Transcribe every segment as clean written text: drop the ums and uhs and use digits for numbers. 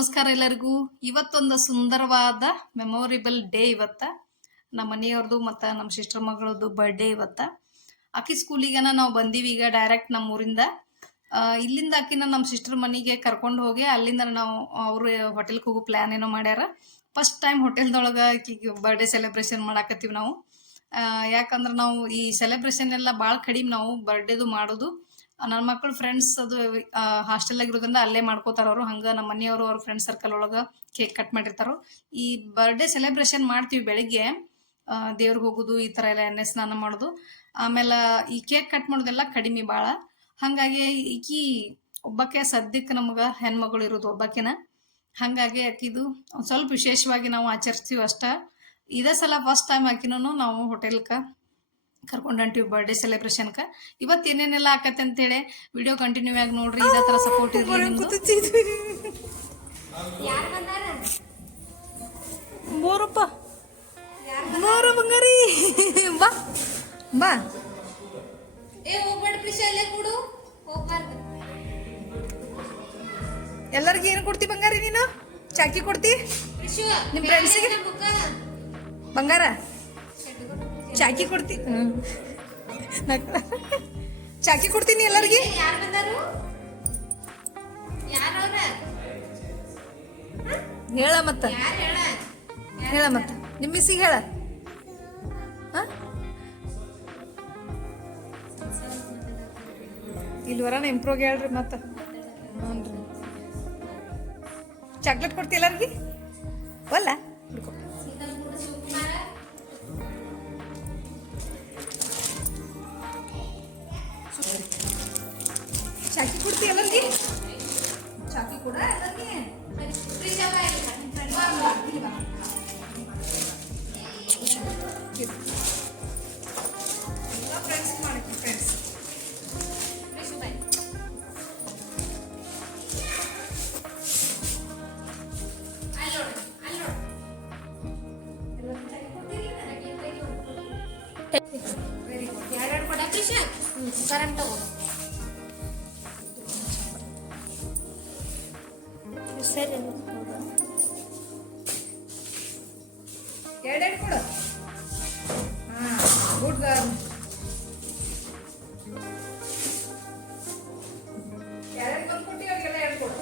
ನಮಸ್ಕಾರ ಎಲ್ಲರಿಗೂ. ಇವತ್ತೊಂದು ಸುಂದರವಾದ ಮೆಮೊರೇಬಲ್ ಡೇ. ಇವತ್ತ ನಮ್ಮ ಮನೆಯವ್ರದ್ದು ಮತ್ತು ನಮ್ಮ ಸಿಸ್ಟರ್ ಮಗಳದ್ದು ಬರ್ಡೇ. ಇವತ್ತ ಆಕಿ ಸ್ಕೂಲಿಗೆ ನಾವು ಬಂದೀವಿ. ಈಗ ಡೈರೆಕ್ಟ್ ನಮ್ಮ ಊರಿಂದ ಇಲ್ಲಿಂದ ಆಕಿನ ನಮ್ಮ ಸಿಸ್ಟರ್ ಮನೆಗೆ ಕರ್ಕೊಂಡು ಹೋಗಿ ಅಲ್ಲಿಂದ ನಾವು ಅವರು ಹೋಟೆಲ್ಗೆ ಹೋಗೋ ಪ್ಲ್ಯಾನ್ ಏನೋ ಮಾಡ್ಯಾರ. ಫಸ್ಟ್ ಟೈಮ್ ಹೋಟೆಲ್ದೊಳಗೆ ಆಕಿಗೆ ಬರ್ಡೇ ಸೆಲೆಬ್ರೇಷನ್ ಮಾಡಾಕತ್ತೀವಿ ನಾವು. ಯಾಕಂದ್ರೆ ನಾವು ಈ ಸೆಲೆಬ್ರೇಷನ್ ಎಲ್ಲ ಭಾಳ ಕಡಿಮೆ ನಾವು ಬರ್ಡೇದು ಮಾಡೋದು. ನನ್ನ ಮಕ್ಕಳು ಫ್ರೆಂಡ್ಸ್ ಅದು ಹಾಸ್ಟೆಲ್ ಆಗಿರೋದ್ರಿಂದ ಅಲ್ಲೇ ಮಾಡ್ಕೋತಾರ ಅವರು. ಹಂಗೆ ನಮ್ಮ ಮನೆಯವರು ಅವ್ರ ಫ್ರೆಂಡ್ ಸರ್ಕಲ್ ಒಳಗೆ ಕೇಕ್ ಕಟ್ ಮಾಡಿರ್ತಾರೋ. ಈ ಬರ್ಡೇ ಸೆಲೆಬ್ರೇಷನ್ ಮಾಡ್ತೀವಿ ಬೆಳಿಗ್ಗೆ, ದೇವ್ರಿಗೆ ಹೋಗೋದು, ಈ ಥರ ಎಲ್ಲ ಎಣ್ಣೆ ಸ್ನಾನ ಮಾಡೋದು. ಆಮೇಲೆ ಈ ಕೇಕ್ ಕಟ್ ಮಾಡೋದೆಲ್ಲ ಕಡಿಮೆ ಭಾಳ. ಹಾಗಾಗಿ ಈಕಿ ಒಬ್ಬಕ್ಕೆ ಸದ್ಯಕ್ಕೆ ನಮ್ಗೆ ಹೆಣ್ಮಗಳು ಇರೋದು ಒಬ್ಬಾಕಿನ. ಹಾಗಾಗಿ ಆಕಿದು ಒಂದು ಸ್ವಲ್ಪ ವಿಶೇಷವಾಗಿ ನಾವು ಆಚರಿಸ್ತೀವಿ ಅಷ್ಟೇ. ಇದೇ ಸಲ ಫಸ್ಟ್ ಟೈಮ್ ಆಕಿನೂ ನಾವು ಹೋಟೆಲ್ಗೆ ಕರ್ಕೊಂಡು ಹೊಂಟಿವಿ ಬರ್ಡೇ ಸೆಲೆಬ್ರೇಷನ್ಗೆ. ಇವತ್ತು ಏನೇನೆಲ್ಲ ಆಕತ್ತೆ ಅಂತೇಳಿ ವಿಡಿಯೋ ಕಂಟಿನ್ಯೂ ಆಗಿ ನೋಡ್ರಿ. ಇದೇ ಥರ ಸಪೋರ್ಟ್ ಇರಲಿ ನಿಮ್ದು. ಬಂಗಾರಿ ಬಾ ಬಾ. ಎಲ್ಲರಿಗೂ ಏನು ಕೊಡ್ತಿ ಬಂಗಾರಿ? ನೀನು ಚಾಕಿ ಕೊಡ್ತಿ ನಿಮ್ಮ ಫ್ರೆಂಡ್ಸಿಗೆ? ಬಂಗಾರ ಚಾಕಿ ಕೊಡ್ತಿ? ಚಾಕಿ ಕೊಡ್ತೀನಿ ಎಲ್ಲರಿಗೆ. ಹೇಳ ಮತ್ತ ಹೇಳ ಮತ್ತ ನಿಮ್ಮ ಮಿಸ್ಸಿಗೆ ಹೇಳ. ಇಲ್ಲಿ ವರನ ಇಂಪ್ರೂವ್ ಹೇಳ್ರಿ ಮತ್ತ. ಹ್ಞೂ ರೀ, ಚಾಕ್ಲೇಟ್ ಕೊಡ್ತಿ ಎಲ್ಲರಿಗೆ? ಒಲ್ಲ ಚಾಕಿ ಕೊಡ್ತಿ ಎಲ್ಲರಿಗೆ? ಚಾಕಿ ಕೂಡ ಎಲ್ಲರಿಗೆ ಫ್ರೆಂಡ್ಸ್ ಮಾಡಿ ಫ್ರೆಂಡ್ಸ್. ಯಾರ್ಯಾರು ಕೊಡ ಕರೆಂಟ್ ತಗೋ. ಸರಿ ಎರಡೆರಡು ಕೊಡು. ಹಾಂ, ಗುಡ್ ಗರ್ಲ್. ಎರಡೆರಡು ಬಂದು ಕೊಟ್ಟು ಅವ್ರಿಗೆಲ್ಲ ಎರಡು ಕೊಡು.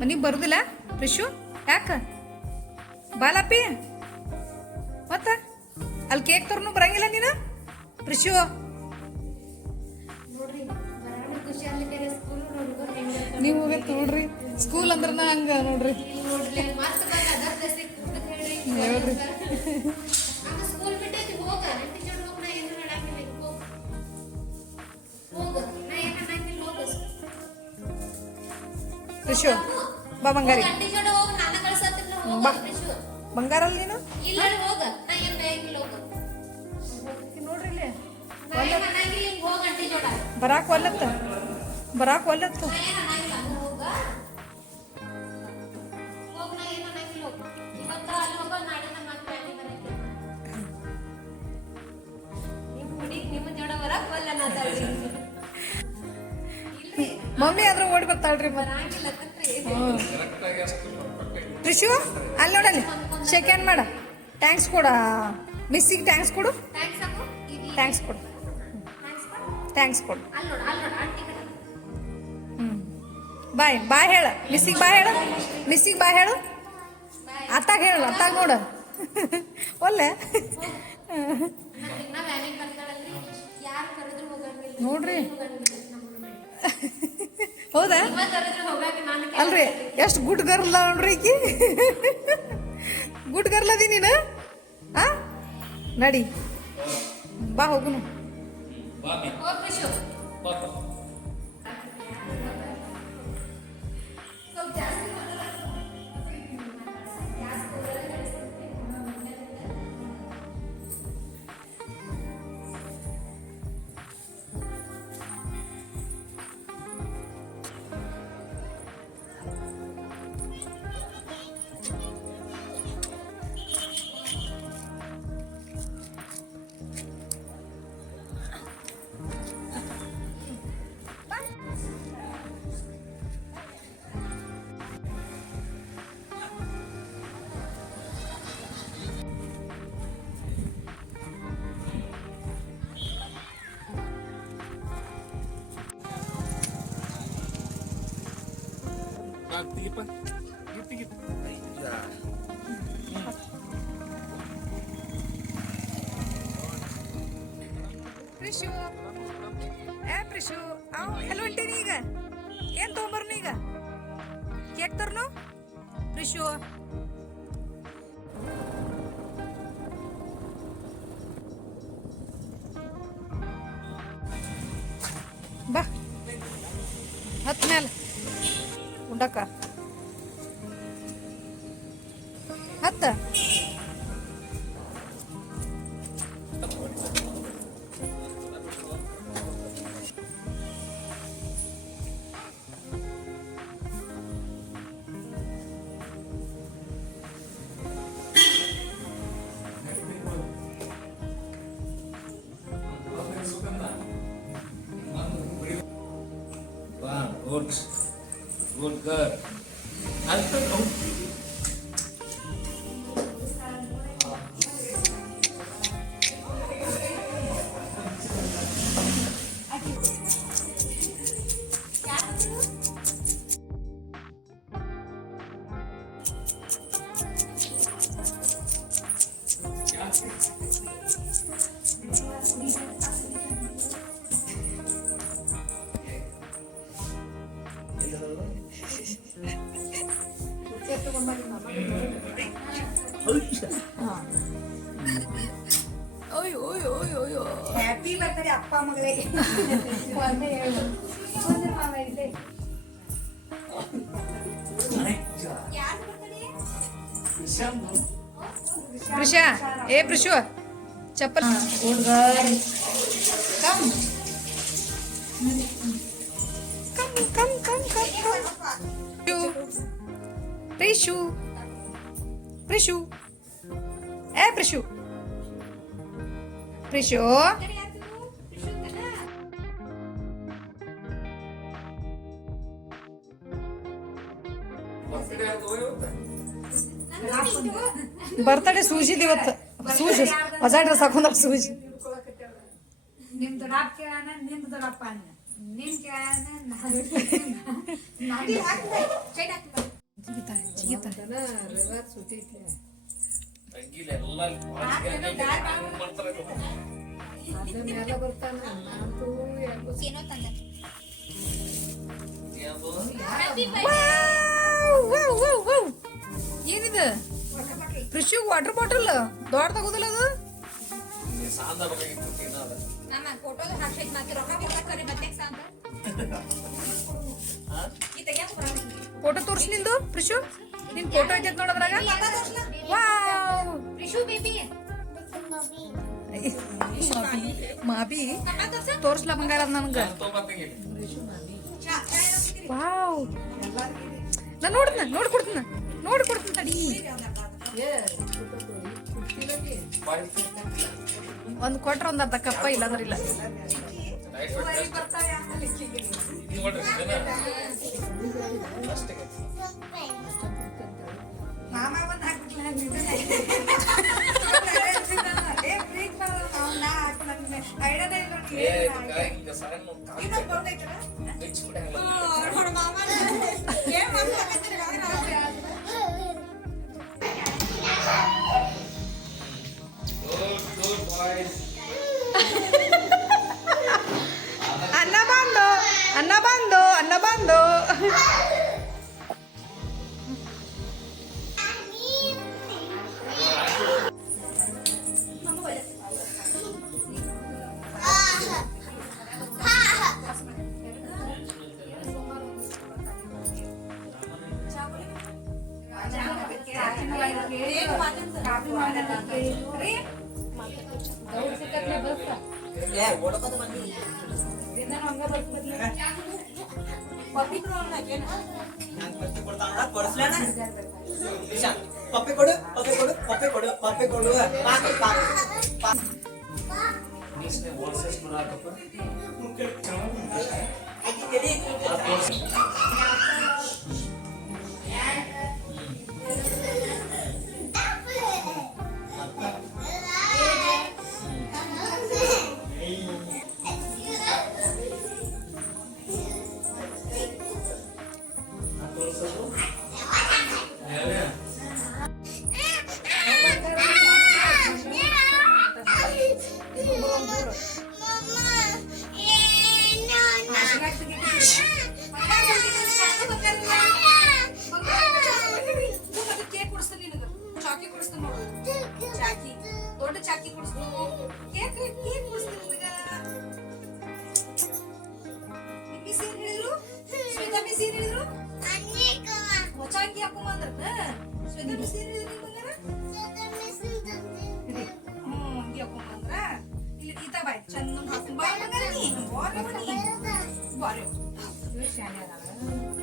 ಮನೆಗೆ ಬರುದಿಲ್ಲ ರಿಶು? ಯಾಕ ಬಾಲಪ್ಪಿ? ಮತ್ತ ಅಲ್ಲಿ ಕೇಕ್ ತರನು ಬರಂಗಿಲ್ಲ ನೀನು ರಿಶು? ನೀವು ಹೋಗತ್ ನೋಡ್ರಿ, ಸ್ಕೂಲ್ ಅಂದ್ರ ಹಂಗ ನೋಡ್ರಿ. ಹೇಳ್ರಿ ರಿಶು ಬಾ ಬಂಗಾರಿ. ಬಾ ಬಂಗಾರಲ್ಲಿ ನೀನು ನೋಡ್ರಿ ಇಲ್ಲಿ ಬರಾಕ್ ಒಲ್ಲತ್ತ ಬರಾಕ್ ಒಲ್ಲತ್ತ. ಮಮ್ಮಿ ಆದ್ರೆ ಓಡಿ ಬರ್ತಾಳ್ರಿ. ರಿಶು ಅಲ್ಲಿ ನೋಡಲ್ಲಿ ಶೇಕ್ ಹ್ಯಾಂಡ್ ಮಾಡ. ಥ್ಯಾಂಕ್ಸ್ ಕೊಡ ಮಿಸ್ಸಿಗೆ. ಥ್ಯಾಂಕ್ಸ್ ಕೊಡು. ಥ್ಯಾಂಕ್ಸ್ ಕೊಡು. ಥ್ಯಾಂಕ್ಸ್ ಕೊಡು. ಬಾಯ್ ಬಾಯ್ ಹೇಳ ಮಿಸ್ಸಿಗೆ. ಬಾಯ್ ಹೇಳು ಮಿಸ್ಸಿಗೆ. ಬಾಯ್ ಹೇಳು. ಅತ್ತಾಗ ಹೇಳು. ಅತ್ತಾಗ ನೋಡು. ಒಲ್ಲೆ ನೋಡ್ರಿ. ಹೌದಾ? ಅಲ್ರಿ ಎಷ್ಟು ಗುಡ್ ಗರ್ಲ್ ನೋಡ್ರಿ ಈಕಿ. ಗುಡ್ ಗರ್ಲ್ ಅದಿ ನೀನು. ನಡಿ ಬಾ ಹೋಗುನು. ಸ್ವಲ್ಪ ಜಾಸ್ತಿ ಪ್ರಿಶು ಪ್ರಿಶು ಅವ್ ಎಲ್ಲಿ ಹೊಂಟೀನಿ ಈಗ ಏನ್ ತೊಗೊಂಬರ್ನು ಈಗ ಕೇಕ್ ತರ್ನು ಪ್ರಿಶು ಬಾ ಹತ್ ಮೇಲೆ ಉಂಡಕ್ಕ ಹತ್ತ Good. Good girl. ಹ್ಯಾಪಿ ಬರ್ತಾರೆ ಅಪ್ಪ ಮಗಳಿಗೆ ಒಂದೇ ಹೇಳು ಒಂದೇ ಮಾವ ಇದೆ ಪ್ರಿಷಾ ಪ್ರಿಶು ಚಪ್ಪಲ್ come come come come come Prishu Prishu Prishu Prishu birthday ಸೂಜಿದ್ ಇವತ್ತು ಸೂಜಿ ಹೊಸ ಡ್ರೆಸ್ ಹಾಕೊಂಡ ಸೂಜಿ ನಿಮ್ ದೊಡ್ಡಪ್ಪ ಕೇಳಾನ ನಿಮ್ ದೊಡ್ಡಪ್ಪ ಅನ್ನ ನಿಮ್ ಕೇಳಾನ ಏನಿದೆ ಕೃಷಿ ವಾಟರ್ ಬಾಟಲ್ ದೊಡ್ಡ ತಗೋದಿಲ್ಲ ಅದು ನಮ್ಮ ಫೋಟೋದ ಹಾಕ್ಸೈತ್ ಮತ್ತೆ ರೊಕ್ಕ ಕೊಡ್ತಾರೆ ಮತ್ತೆ ಸಾಂತ ಈ ತೆಗ್ಯಾಕ ಬರಲ್ಲ ಫೋಟೋ ತೋರ್ಸ್ ನಿಂದು ಕೃಷಿ ನಿನ್ ಫೋಟೋ ಐತೆ ನೋಡೋದ್ರಾಗ ವಾವ್ ರಿಶು ಬೇಬಿ ಮಾಬಿ ತೋರ್ಸ್ಲ ಬಂಗಾರ ನನ್ಗ ವಾವ್ ನಾ ನೋಡ್ಕೊಡ್ತೀನಿ ತಡಿ ಒಂದ್ ಕೊಟ್ರ ಒಂದ್ ಅರ್ಧ ಕಪ್ಪ ಇಲ್ಲಾಂದ್ರ ಇಲ್ಲ ಅನ್ನ ಬಂದು ಪಪ್ಪೆ ಕೊಡು ಸೀರೆ ಹೇಳಿದ್ರು ಹೊಸ ಅಂಗಿ ಹಾಕೊಂಬ ಅಂದ್ರ ಶ್ವೇತಾ ಸೀರೆ ಹೇಳಿದ್ರು ಬಂಗಾರ ಅಂಗಿ ಹಾಕೊಂಬ ಅಂದ್ರ ಇಲ್ಲಿ ಗೀತಾ ಬಾಯ್ ಚಂದ ಹಾಕೊಂಡ್ ಬಾಯ್ ಬಂಗಾರ ನೀ ಬಾರಿ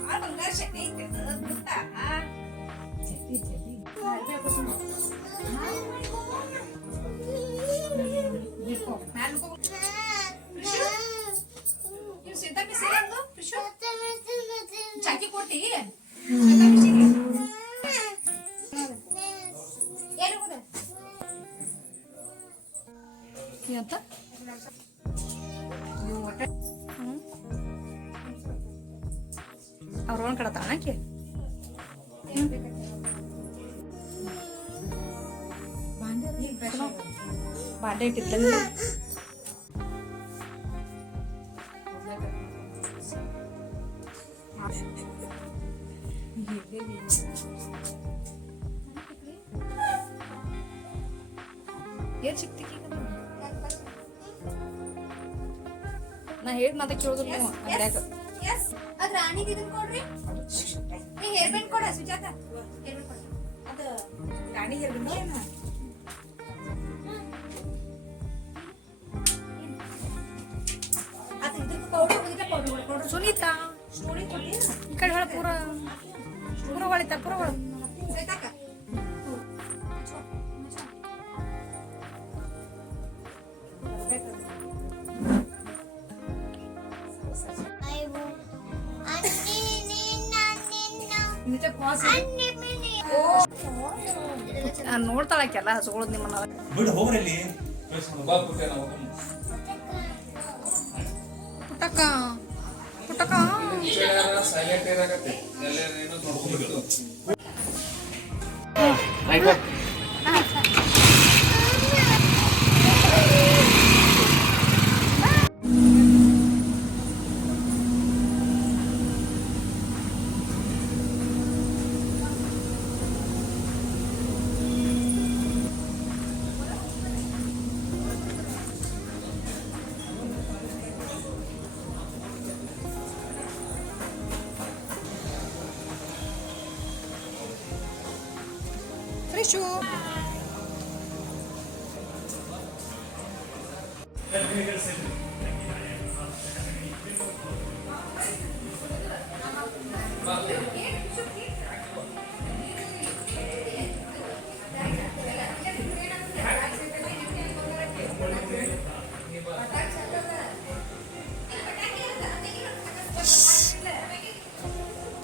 ಭಾಳ ಬಂಗಾರ ಶಕ್ತಿ ಐತೆ ಗೊತ್ತಾ ಶ್ವೇತಾ ಮಿಸ್ ಚಾಕಿ ಕೊಟ್ಟಿ ಶ್ವೇತಾ ಮಿಸ್ ಅಂತ ಅವ್ರ ಒಂದ್ ಕಡೆ ತಾಣಕ್ಕೆ ಬಾಂಡೆ ಇಟ್ಟಿದ್ಲ ಏನ್ ಸಿಕ್ತಿ ನಾ ಹೇಳಿದ್ ಮಾತ ಕೇಳೋದಿಲ್ಲ ನೀವು ಅಂಗಡ್ಯಾಗ ಅದ್ ರಾಣಿಗೆ ಇದನ್ ಕೊಡ್ರಿ ಹೇರ್ ಬ್ಯಾಂಡ್ ಕೊಡ ಸುಜಾತ ಹೇರ್ ಬ್ಯಾಂಡ್ ಕೊಡ ಅದ ರಾಣಿ ಹೇಳ್ಬಿಟ್ಟು ಅದ ಇದಕ್ಕೆ ಪೌಡರ್ ಹೋಗಿದ್ರೆ ಪೌಡರ್ ಕೊಡ್ರಿ ಸುನೀತಾ ಸ್ಟೋರಿ ಕೊಟ್ಟಿ ಈ ಕಡೆ ಹೊಳ ಪೂರ ಪೂರ ಹೊಳಿತ ಪೂರ ಹೊಳ ಶ್ವೇತಾಕ ನೋಡ್ತಾಳಕ್ಕೆಲ್ಲ ಹಸುಗಳದ್ ನಿಮ್ಮನ್ನ ಬಿಡು ಹೋಗ್ರಲ್ಲಿ ಬಾ ಪುಟ್ಟ ನಾವು ಪುಟ್ಟಕ್ಕ ಪುಟ್ಟಕ್ಕ ಸೈಲೆಂಟ್ ಇರಾಕತ್ತೆ ಎಲ್ಲೇನೋ ನೋಡ್ಕೊಂಡು ಫ್ರೆಶು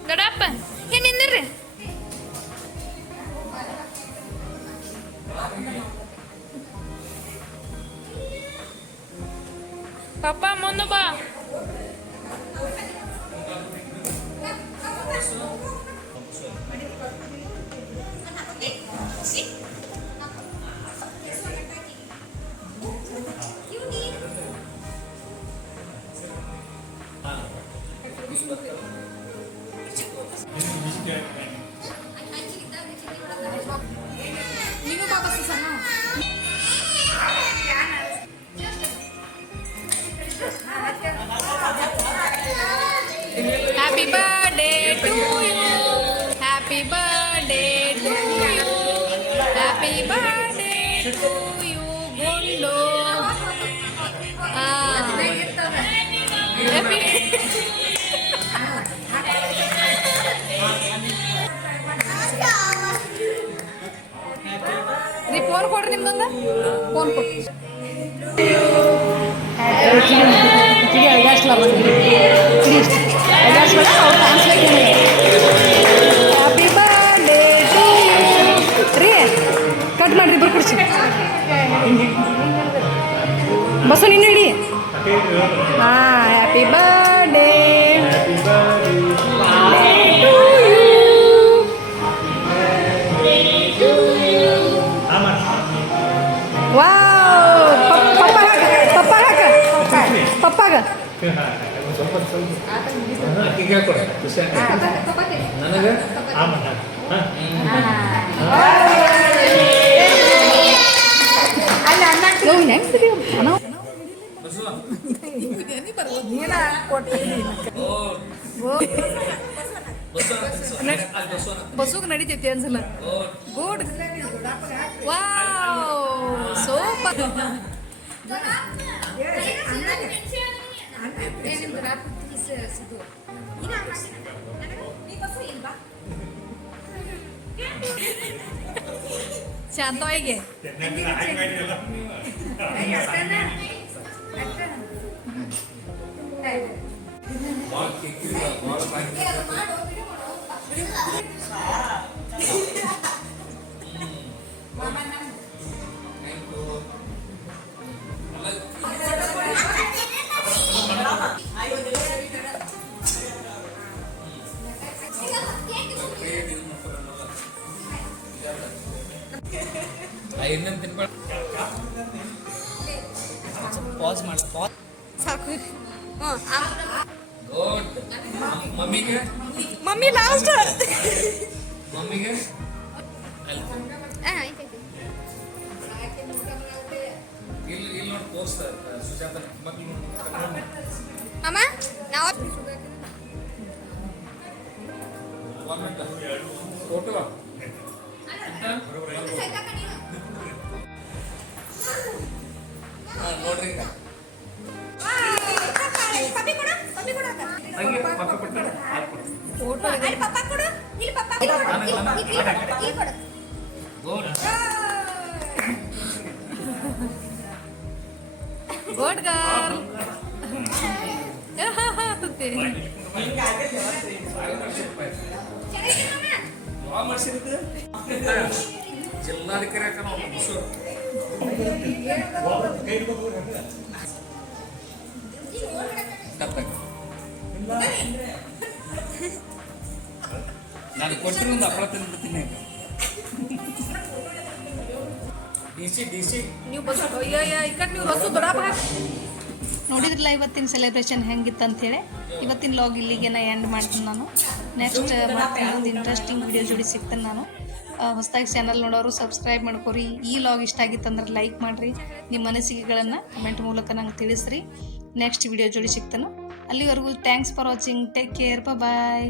ದೊಡ್ಡಪ್ಪ ಏನ್ ನಿಂದಿರ್ರಿ ಪಾಪ ಮುಂದೆ ಬಾ ನೀನು ಪಾಪ ಸಣ್ಣ happy birthday to you happy birthday to you happy birthday to you ಗೊಂಡು ಹ್ಯಾಪಿ ರೀ ಫೋನ್ ಕೊಡ್ರಿ ನಿಮ್ದೊಂದು ಫೋನ್ ಕೊಡ್ರಿ ಹ್ಯಾಪಿ ಬರ್ಡೇ ಟು ರೀ ಕಟ್ ಮಾಡ್ರಿ ಇಬ್ಬರು ಕುಡ್ಸಿ ಬಸ್ಸು ನಿನ್ನ ಹಿಡಿ ಹಾಂ ಹ್ಯಾಪಿ ಬರ್ಡೇ ವಾವ್ ಪಪ್ಪಾಗ ನನಗೆ ಹೆಂಗ್ ಸರಿ ನೀನ ಕೊಟ್ಟಿದ್ದೀನಿ ಬಸ್ಸುಗ್ ನಡೀತೈತಿ ಅನ್ಸಲ್ಲ ಗುಡ್ ವಾವ್ ಸೂಪರ್ ಶಾಂತವಾಗಿ ಸಾಕು ಮಮ್ಮಿಗೆ ಮಮ್ಮಿ ಲಾಸ್ಟ್ ಮಮ್ಮಿಗೆ ಇಲ್ಲಿ ನೋಡಿ ತೋರಿಸ್ತಾರೆ ಸುಜಾತ ಮಕ್ಕಳು ಅಮ್ಮ ನಾವು ಫೋಟೋ ನೋಡ್ರಿ ಈಗ ಪಪ್ಪಿ ಕೊಡು ಪಪ್ಪಿ ಕೊಡು ಅಕ್ಕ. ಹಂಗೆ ಪಕ್ಕ ಕೊಡ್ತಾರೆ ಫೋಟೋ ಅಲ್ಲಿ ಪಪ್ಪ ಕೊಡು ಇಲ್ಲಿ ಪಪ್ಪ ಇಲ್ಲಿ ಕೊಡು ಇಲ್ಲಿ ಕೊಡು ಗುಡ್ ಗುಡ್ ಗರ್ಲ್ ಯಾವ ಮಾಡ್ಸಿರುತ್ತೆ ಜಿಲ್ಲಾಧಿಕಾರಿ ಹಾಕ ನಾವು ಮೈಸೂರು ನಾನು ಕೊಟ್ಟರೆ ಒಂದು ಹಪ್ಪಳ ತಿಂದ್ಬಿಡ್ತೀನಿ ಡಿ ಸಿ ನೀವು ಬಸ್ ಈ ಕಡೆ ನೀವು ಬಸ್ಸು ದೊಡ್ಡಪ್ಪ ನೋಡಿದ್ರಲ್ಲ ಇವತ್ತಿನ ಸೆಲೆಬ್ರೇಷನ್ ಹೆಂಗಿತ್ತು ಅಂತೇಳಿ ಇವತ್ತಿನ ಲಾಗ್ ಇಲ್ಲಿಗೆ ನಾ ಎಂಡ್ ಮಾಡ್ತೀನಿ ನಾನು ನೆಕ್ಸ್ಟ್ ಮತ್ತೆ ಒಂದು ಇಂಟ್ರೆಸ್ಟಿಂಗ್ ವಿಡಿಯೋ ಜೋಡಿ ಸಿಗ್ತೇನೆ ನಾನು ಹೊಸದಾಗಿ ಚಾನಲ್ ನೋಡೋರು ಸಬ್ಸ್ಕ್ರೈಬ್ ಮಾಡ್ಕೊರಿ ಈ ಲಾಗ್ ಇಷ್ಟ ಆಗಿತ್ತಂದ್ರೆ ಲೈಕ್ ಮಾಡಿರಿ ನಿಮ್ಮ ಅನಿಸಿಕೆಗಳನ್ನು ಕಮೆಂಟ್ ಮೂಲಕ ನಂಗೆ ತಿಳಿಸ್ರಿ ನೆಕ್ಸ್ಟ್ ವಿಡಿಯೋ ಜೋಡಿ ಸಿಗ್ತಾನೆ ಅಲ್ಲಿವರೆಗೂ thanks for watching take care bye